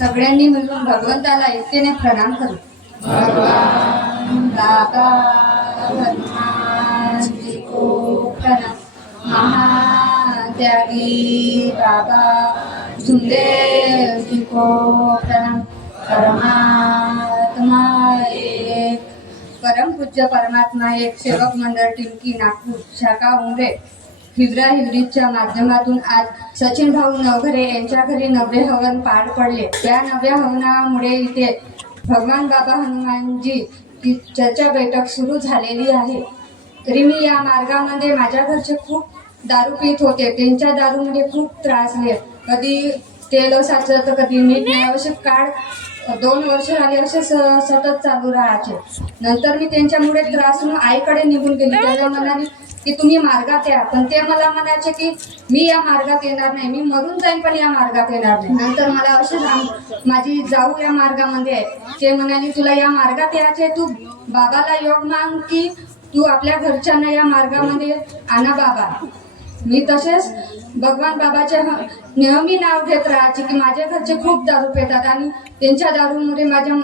सगळ्यांनी मिळून भगवंताला एकतेने प्रणाम करू. बाबा हनुमान जी को प्रणाम. महात्यागी बाबा सुंदेव जी को प्रणाम. परमात्मा एक परमपूज्य परमात्मा एक सेवक मंडळ टिमकी नागपूर शाखा उमरे. हिवरा हिवरीच्या माध्यमातून आज सचिन भाऊ नवघरे यांच्या घरी नवे हवन पार पडले. त्या नव्या हवनामुळे इथे भगवान बाबा हनुमानजी चर्चा बैठक सुरू झालेली आहे. तरी मी या मार्गामध्ये माझ्या घरचे खूप दारू पित होते. त्यांच्या दारूमध्ये खूप त्रास आहे. कधी तेल साचलं तर कधी मीठ नाही असे काळ दोन वर्ष झाले असे स- सतत चालू राहायचे. नंतर मी त्यांच्यामुळे त्रासून आईकडे निघून गेली. त्याच्या मनाने की तुम्ही मार्गात या. पण ते मला म्हणायचे की मी या मार्गात येणार नाही. मी मरून जाईन पण या मार्गात येणार नाही. नंतर मला असे माझी जाऊ या मार्गामध्ये आहे. ते म्हणाले तुला या मार्गात यायचे तू बाबाला योग मांग की तू आपल्या घरच्यांना या मार्गामध्ये आणा बाबा. मी तसेच भगवान बाबाचे नेहमी नाव घेत राहायचे की माझ्या घरचे खूप दारू पितात आणि त्यांच्या दारूमुळे माझ्या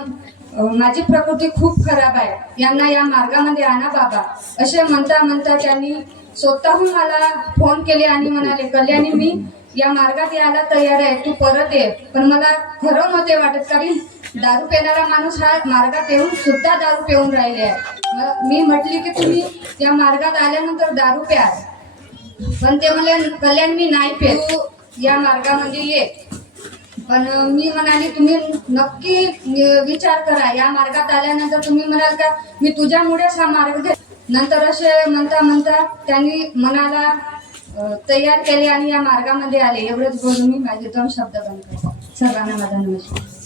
माझी प्रकृती खूप खराब आहे. यांना या मार्गामध्ये आणा बाबा. असे म्हणता म्हणता त्यांनी स्वतःहून मला फोन केले आणि म्हणाले कल्याणी मी या मार्गात यायला तयार आहे. तू परत ये. पण मला खरं नव्हते वाटत कारण दारू पिणारा माणूस हा मार्गात येऊन सुद्धा दारू पिऊन राहिले आहे. मग मी म्हटली की तुम्ही या मार्गात आल्यानंतर दारू प्या. पण ते म्हणले कल्याण मी नाही पे तू या मार्गामध्ये ये. पण मी म्हणाली तुम्ही नक्की विचार करा. या मार्गात आल्यानंतर तुम्ही म्हणाल का मी तुझ्यामुळेच हा मार्ग घे. नंतर असे म्हणता म्हणता त्यांनी मनाला तयार केले आणि या मार्गामध्ये आले. एवढंच बोलून मी माझे दोन शब्द बंद करतो. सर्वांना माझा नमस्कार.